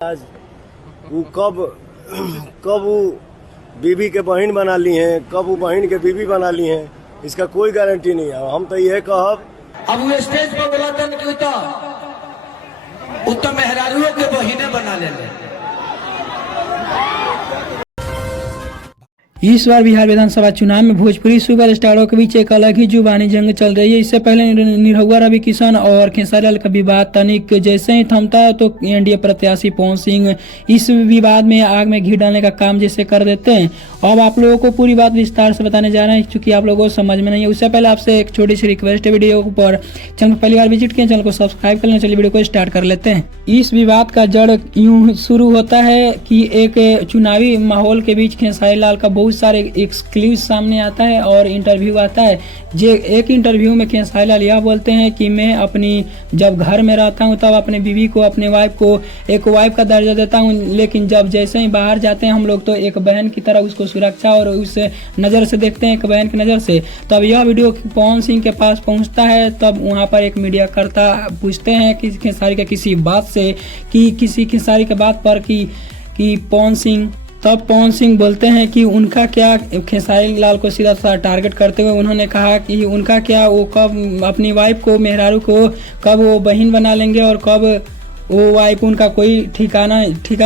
आज वो कब वो बीबी के बहन बना ली हैं, कब वो बहन के बीबी बना ली हैं, इसका कोई गारंटी नहीं है। हम तो ये कहब, अब वो स्टेज पर बोला था कि उतना मेहरारुओं के बहिने बना ले। इस बार बिहार विधानसभा चुनाव में भोजपुरी सुपर स्टारों के बीच एक अलग ही जुबानी जंग चल रही है। इससे पहले निरहुआ रवि किशन और खेसारी लाल का विवाद तनिक जैसे ही थमता है तो एनडीए प्रत्याशी पवन सिंह इस विवाद में आग में घी डालने का काम जैसे कर देते हैं। अब आप लोगों को पूरी बात विस्तार से बताने जा रहे हैं, क्योंकि आप लोगों को समझ में नहीं है। उससे पहले आपसे एक छोटी सी रिक्वेस्ट है, वीडियो पर चैनल पहली बार विजिट किए, चैनल को सब्सक्राइब कर लें। चलिए वीडियो को स्टार्ट कर लेते हैं। इस विवाद का जड़ यूं शुरू होता है कि एक चुनावी माहौल के बीच खेसारी लाल का बहुत सारे एक्सक्लूसिव सामने आता है और इंटरव्यू आता है। एक इंटरव्यू में खेसारी लाल यह बोलते हैं कि मैं अपनी जब घर में रहता हूं तब अपने बीवी को, अपने वाइफ को एक वाइफ का दर्जा देता हूं, लेकिन जब जैसे ही बाहर जाते हैं हम लोग तो एक बहन की तरह उसको सुरक्षा और उस नज़र से देखते हैं, एक बहन की नज़र से। तब यह वीडियो पवन सिंह के पास पहुंचता है। तब वहां पर एक मीडिया कर्ता पूछते हैं कि खेसारी के किसी बात से, कि किसी खेसारी के बात पर कि पवन सिंह, तब पवन सिंह बोलते हैं कि उनका क्या, खेसारी लाल को सीधा साधा टारगेट करते हुए उन्होंने कहा कि उनका क्या, वो कब अपनी वाइफ को, मेहरारू को कब वो बहन बना लेंगे और कब वो वाइफ, उनका कोई ठिकाना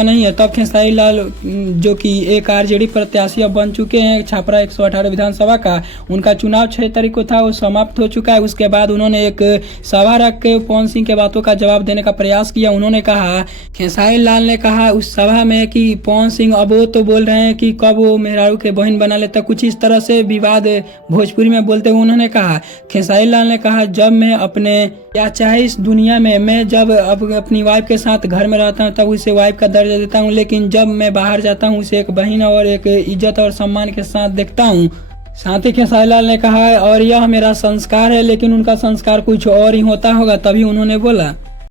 नहीं है। तब खेसारी लाल जो कि एक आरजेडी प्रत्याशी अब बन चुके हैं छपरा 118 विधानसभा का, उनका चुनाव 6 तारीख को था, वो समाप्त हो चुका है। उसके बाद उन्होंने एक सभा रख के पवन सिंह के बातों का जवाब देने का प्रयास किया। उन्होंने कहा, खेसारी लाल ने कहा उस सभा में कि पवन सिंह अब वो तो बोल रहे हैं कि कब वो मेहरारू के बहन बना लेता, कुछ इस तरह से विवाद भोजपुरी में बोलते हुए उन्होंने कहा, खेसारी लाल ने कहा जब मैं अपने, या चाहे इस दुनिया में मैं जब अपनी वाइफ के साथ घर में रहता हूं तब उसे वाइफ का दर्जा देता हूं, लेकिन जब मैं बाहर जाता हूं उसे एक बहन और एक इज्जत और सम्मान के साथ देखता हूं। साथ ही खेसारी लाल ने कहा और यह मेरा संस्कार है, लेकिन उनका संस्कार कुछ और ही होता होगा, तभी उन्होंने बोला।